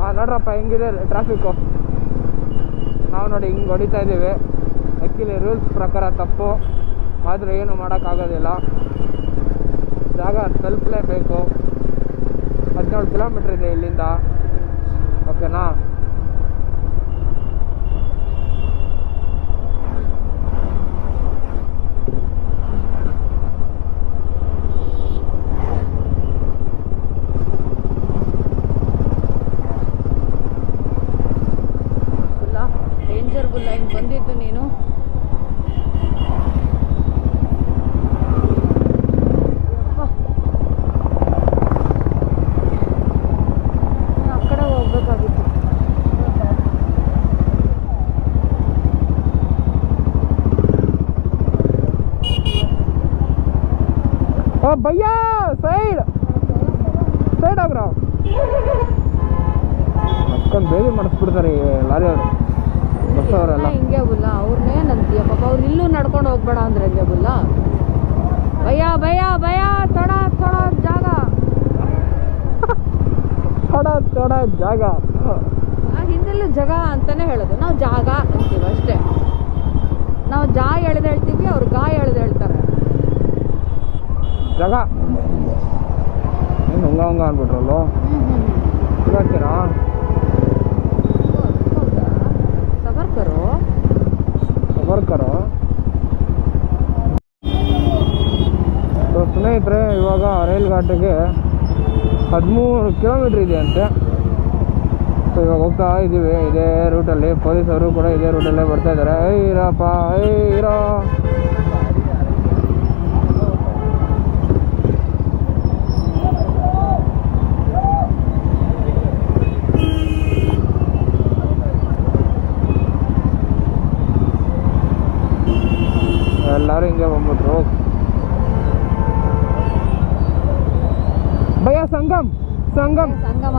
ನೋಡ್ರಪ್ಪ ಹೆಂಗಿದೆ ಟ್ರಾಫಿಕ್ಕು. ನಾವು ನೋಡಿ ಹಿಂಗೆ ಹೊಡಿತಾ ಇದ್ದೀವಿ. ಆ್ಯಕ್ಚುಲಿ ರೂಲ್ಸ್ ಪ್ರಕಾರ ತಪ್ಪು, ಆದರೆ ಏನು ಮಾಡೋಕ್ಕಾಗೋದಿಲ್ಲ. ಜಾಗ ತಲುಪಲೇಬೇಕು. 17 ಕಿಲೋಮೀಟ್ರ್ ಇದೆ ಇಲ್ಲಿಂದ, ಓಕೆನಾ. ಡೇಂಜರ್ ಬುಲ್ಲ ಹಿಂಗೆ ಬಂದಿದ್ದು ನೀನು. ಆ ಕಡೆ ಹೋಗ್ಬೇಕಾಗಿತ್ತು. ಓ ಭಯ್ಯ ಸೈಡ್ ಆಗ್ರ ಅಷ್ಟೊಂದು ಬೇಲಿ ಮಾಡಿಸ್ಬಿಡ್ತಾರೆ ಈ ಲಾರಿ ಅವರು, ಬಸ್ ಅವರೆಲ್ಲ. ಹಿಂಗೆ ಬುಲ್ಲ ಅವ್ರನ್ನೇನಂತೀಯ ಪಾಪ, ಅವ್ರು ಇಲ್ಲೂ ನಡ್ಕೊಂಡು ಹೋಗ್ಬೇಡ ಅಂದ್ರೆ ಹಿಂಗೆ ಬುಲ್ಲ. ಭಯ ಭಯ ಭಯ ತೊಡ ತೊಡ ಜಾಗ ತೊಡ ಜಾಗ. ಹಿಂದೆಲ್ಲೂ ಜಾಗ ಅಂತಾನೆ ಹೇಳೋದು, ನಾವು ಜಾಗ ಅಂತೀವಿ ಅಷ್ಟೇ. ನಾವು ಜಾ ಎಳೆದು ಹೇಳ್ತೀವಿ, ಅವ್ರು ಗಾ ಎಳೆದು ಹೇಳ್ತಾರೆ. ಜಾಗ ಏನು ಹಂಗ ಅಂದ್ಬಿಟ್ರಲ್ಲ. ಹೇಳ್ತೀರಾ ಸಬರ್ಕರು. ಸ್ನೇಹಿತರೆ, ಇವಾಗ ರೈಲ್ ಘಾಟಿಗೆ 13 ಕಿಲೋಮೀಟ್ರ್ ಇದೆ ಅಂತೆ. ಸೊ ಇವಾಗ ಹೋಗ್ತಾ ಇದ್ದೀವಿ ಇದೇ ರೂಟಲ್ಲಿ. ಪೊಲೀಸವರು ಕೂಡ ಇದೇ ರೂಟಲ್ಲೇ ಬರ್ತಾ ಇದ್ದಾರೆ. ಇರಪ್ಪ ಇರೋ. ಎಲ್ಲರೂ ಹಿಂಗೆ ಬಂದ್ಬಿಟ್ರು. ಭಯ್ಯ ಸಂಗಮ್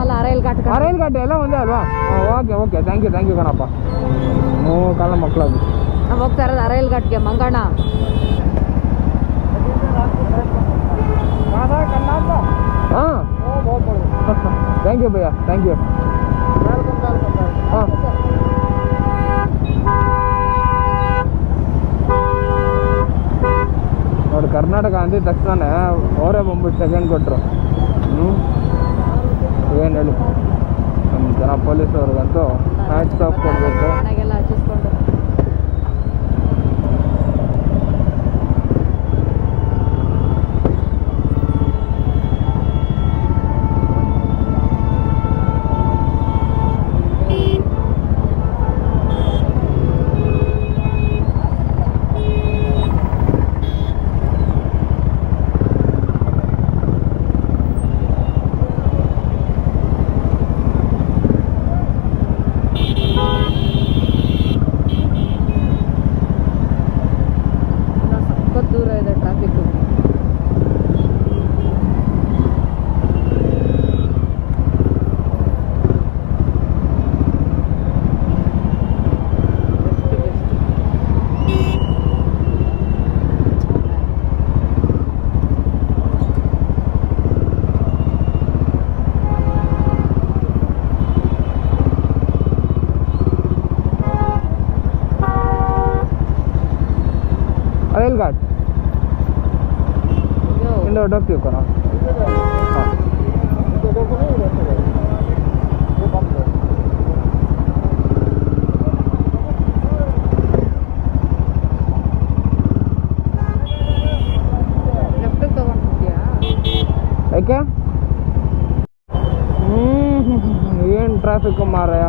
ಅಲ್ಲ, ರೈಲ್ ಘಾಟ್ ಎಲ್ಲ ಒಂದೇ ಅಲ್ವಾ? ಓಕೆ ಥ್ಯಾಂಕ್ ಯು ಕಣಪ್ಪ. ಕಾಲ ಮಕ್ಕಳಾಗಿ ನಾವು ಹೋಗ್ತಾ ಇರೋದು ರೈಲ್ ಘಾಟ್ಗೆ ಮಂಗಣ್ಣ. ಹಾಂ ಥ್ಯಾಂಕ್ ಯು ಭಯ್ಯ, ಥ್ಯಾಂಕ್ ಯು. ಹಾಂ ನೋಡಿ, ಕರ್ನಾಟಕ ಅಂದಿದ ತಕ್ಷಣ ಅವರೇ ಬಂದ್ಬಿಟ್ಟು ಸೆಕೆಂಡ್ ಕೊಟ್ಟರು. ಏನು ಹೇಳಿ, ನಮ್ಮ ಜನ ಪೊಲೀಸವ್ರಿಗಂತೂ ಹ್ಯಾಟ್ಸ್ ಆಫ್ ಕೊಡಬೇಕು. ಹಚ್ಚಿಸ್ಕೊಂಡು ದೂರ ಇದೆ ಟ್ರಾಫಿಕ್. ರೈಲ್ ಘಾಟ್ ಇಂದ ಹೊರಟೋಗ್ತೀವಿ ಕಣ. ಹಾಂ ಲೆಫ್ಟಿಗೆ ತಗೊಂಡ್ಬಿಡ್ತೀಯಾ? ಯಾಕೆ? ಏನು ಟ್ರಾಫಿಕ್ಕು ಮಾರಾಯ.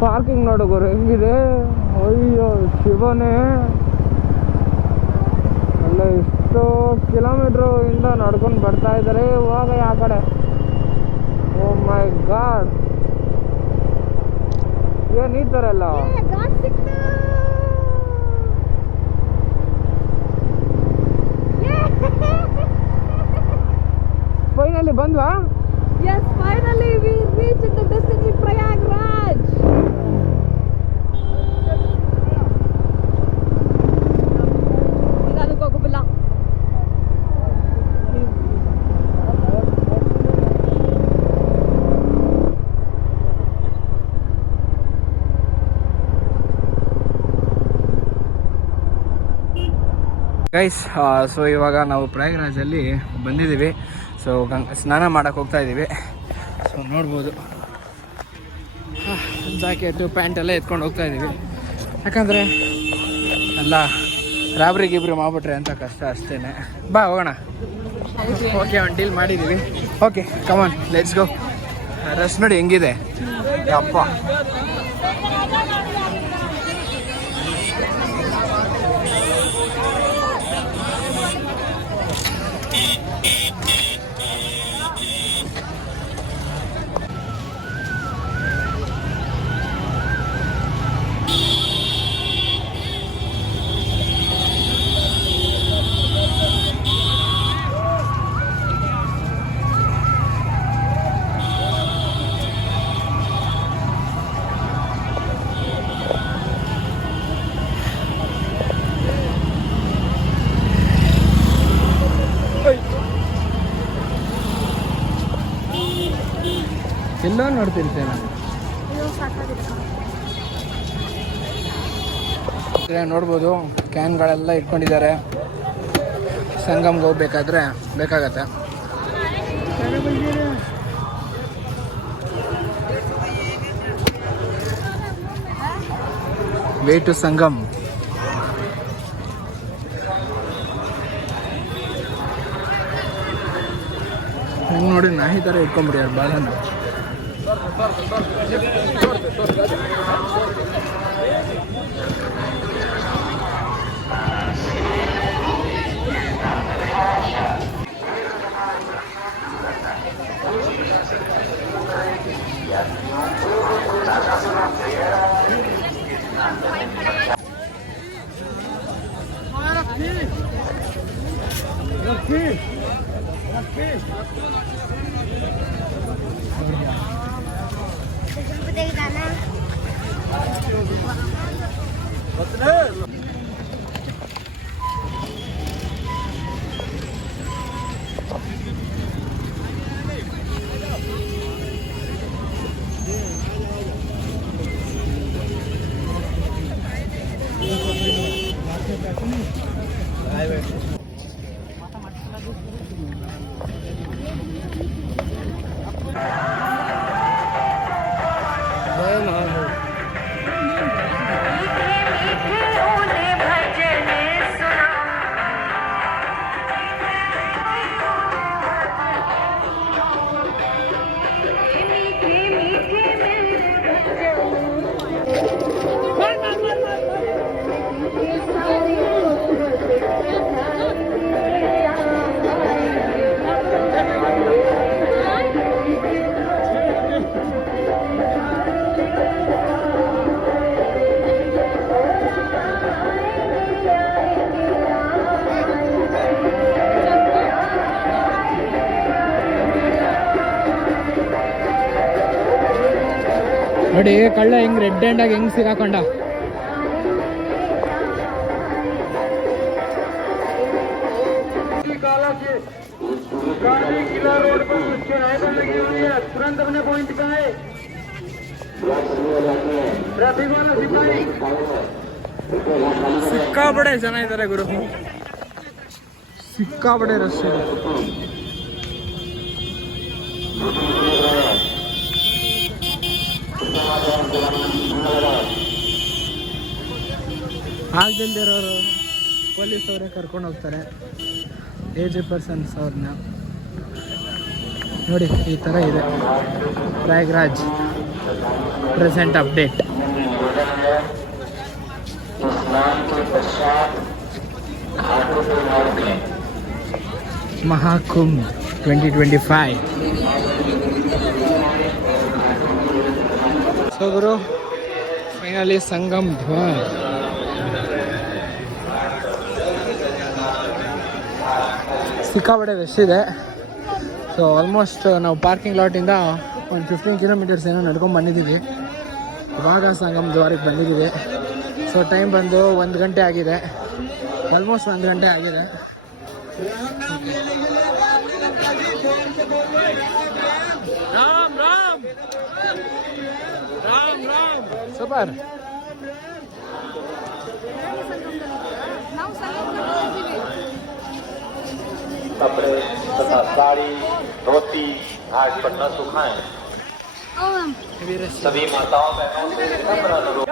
ಪಾರ್ಕಿಂಗ್ ನೋಡು ಗುರು ಹೆಂಗಿದೆ. ಅಯ್ಯೋ ಶಿವನೇ, ಅಲ್ಲ ಎಷ್ಟೋ ಕಿಲೋಮೀಟ್ರು ಇಂದ ನಡ್ಕೊಂಡು ಬರ್ತಾ ಇದ್ದಾರೆ ಇವಾಗ ಆ ಕಡೆ. ಓ ಮೈ ಗಾಡ್, ಏನು ಈ ಥರ ಎಲ್ಲ. Finally ಬಂದ್ವಾ? Yes, finally we reached the destiny, Prayagraj. ಈಗ ಅದಕ್ಕೆ ಹೋಗಬಿಲ್ಲ. ಗೈಸ್, ಸೊ ಇವಾಗ ನಾವು ಪ್ರಯಾಗ್ರಾಜಲ್ಲಿ ಬಂದಿದ್ದೀವಿ. ಸೊ ಸ್ನಾನ ಮಾಡೋಕ್ಕೆ ಹೋಗ್ತಾ ಇದ್ದೀವಿ. ಸೊ ನೋಡ್ಬೋದು, ಜಾಕೆಟು ಪ್ಯಾಂಟೆಲ್ಲ ಎತ್ಕೊಂಡು ಹೋಗ್ತಾ ಇದ್ದೀವಿ. ಯಾಕಂದರೆ ಎಲ್ಲ ರಾಬ್ರಿ ಗಿಬ್ರಿ ಮಾಡ್ಬಿಟ್ರೆ ಅಂತ ಕಷ್ಟ ಅಷ್ಟೇ. ಬಾ ಹೋಗೋಣ. ಓಕೆ, ಒಂದು ಡೀಲ್ ಮಾಡಿದ್ದೀವಿ. Okay come on, let's go. ರಸ್ ನೋಡಿ ಹೆಂಗಿದೆ ಅಪ್ಪ. ಎಲ್ಲ ನೋಡ್ತಿರ್ತೇನೆ. ನೋಡ್ಬೋದು ಕ್ಯಾನ್ಗಳೆಲ್ಲ ಇಟ್ಕೊಂಡಿದ್ದಾರೆ. ಸಂಗಮ್ಗೆ ಹೋಗ್ಬೇಕಾದ್ರೆ ಬೇಕಾಗತ್ತೆ. Way to Sangam. ಹೆಂಗೆ ನೋಡಿ ನಾಯಿ ಥರ ಇಟ್ಕೊಂಡ್ಬಿಡ್ಯಾರ ಬಾಲನ. ನೋಡಿ ಕಳ್ಳ ಹೆಂಗ್ ರೆಡ್ ಹ್ಯಾಂಡಾಗಿ ಹೆಂಗ್ ಸಿಗಾಕೊಂಡ. तुरंत अपने पॉइंट पे आए। ಸಿಕ್ಕಾಪಡೆ ಜನ ಇದ್ದಾರೆ ಗುರು, ಸಿಕ್ಕಾಪಡೆ ರಶ್ ಇದೆ. ಆಗದಿಲ್ದಿರೋರು ಪೊಲೀಸ್ ಅವರೇ ಕರ್ಕೊಂಡು ಹೋಗ್ತಾರೆ, ಏಜ್ ಪರ್ಸನ್ಸ್ ಅವ್ರನ್ನ. ನೋಡಿ ಈ ಥರ ಇದೆ Prayagraj present update. Mahakumbh 2025. So ಗುರು, ಫೈನಲಿ ಸಂಗಮ್ ದ್ವಾರ್. ಸಿಕ್ಕಾಪಟ್ಟೆ ರಶ್ ಇದೆ. ಸೊ ಆಲ್ಮೋಸ್ಟ್ ನಾವು ಪಾರ್ಕಿಂಗ್ ಲಾಟಿಂದ ಒಂದು 15 ಕಿಲೋಮೀಟರ್ಸ್ ಏನೋ ನಡ್ಕೊಂಡು ಬಂದಿದ್ದೀವಿ. ಇವಾಗ ಸಂಗಮ್ ದ್ವಾರಕ್ಕೆ ಬಂದಿದ್ದೀವಿ. ಸೊ ಟೈಮ್ ಬಂದು 1 ಗಂಟೆ ಆಗಿದೆ, ಆಲ್ಮೋಸ್ಟ್ 1 ಗಂಟೆ ಆಗಿದೆ. ರಾಮ್ ರಾಮ್ ರಾಮ್ ರಾಮ್ ಸೂಪರ್. ನಾವು ಸಂಗಮದಲ್ಲಿ कपड़े तथा साड़ी धोती आज पटना सुखाएं। सभी माताओं बहनों से नम्र अनुरोध।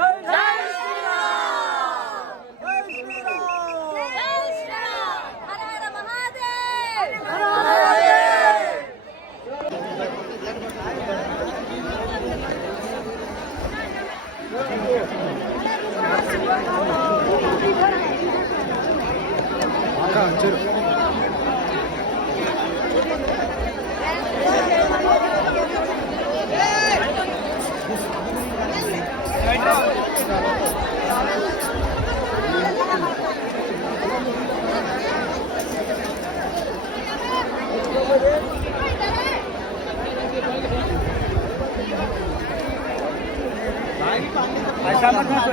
ऐसा मत ठोको,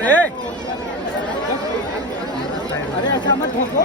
अरे ऐसा मत ठोको।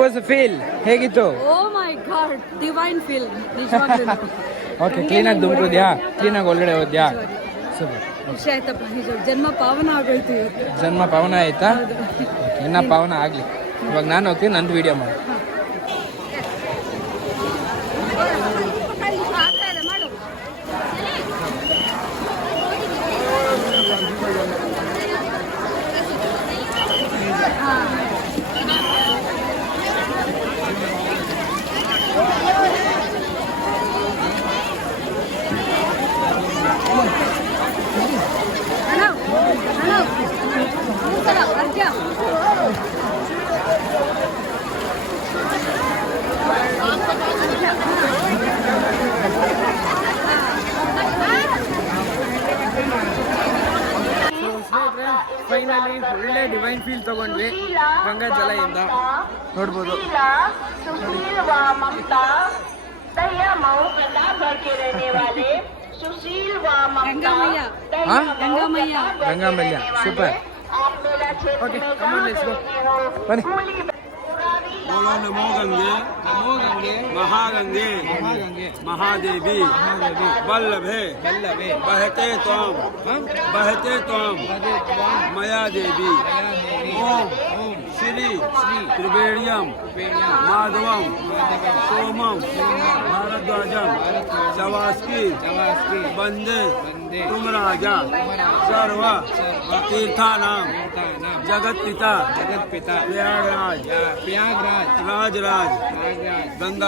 ವಾಸ್ ಫೀಲ್ ಹೇಗಿತ್ತು? ಓ ಮೈ ಗಾಡ್, ಡಿವೈನ್ ಫೀಲ್ ನಿಜವಾಗ್ಲೂ. ಓಕೆ, ಕ್ಲೀನಾಗಿ ದುಮ್ಕಿದ್ಯಾ? ಕ್ಲೀನಾಗಿ ಒಳಗಡೆ ಹೋದ್ಯಾ? ಸೂಪರ್, ಖುಷಿ ಆಯ್ತಪ್ಪ. ನಿಜ ಜನ್ಮ ಪಾವನ ಆಗೋಯ್ತು ಇವತ್ತು. ಜನ್ಮ ಪಾವನ ಆಯ್ತಾ? ಇನ್ನ ಪಾವನ ಆಗಲಿ. ಇವಾಗ ನಾನು ಹೋಗ್ತೀನಿ, ನಂದು ವಿಡಿಯೋ ಮಾಡಿ. ಮಾಡು. ಫೈನಲಿ ಒಳ್ಳೆ ಡಿವೈನ್ ಫೀಲ್ ತಗೊಂಡ್ವಿ ಗಂಗಾ ಜಲದಿಂದ. ನೋಡ್ಬೋದು ಗಂಗಾಮಯ್ಯ ಸೂಪರ್. ಓಕೆ, ಬನ್ನಿ. बोलो नमो गंगे, नमो गंगे, महागंगे, महागंगे, महादेवी, महादेवी, वल्लभे, वल्लभे, बहते त्वं, हाँ? बहते त्वं, वदे त्वं, मया देवी। मया देवी। ओम ओम श्री त्रिवेणीयम माधवम सोमम भारद्वाजम चवास्की वंदे तुमराजा सर्व तीर्थानाम जगत पिता प्रयागराज राजराज गंगा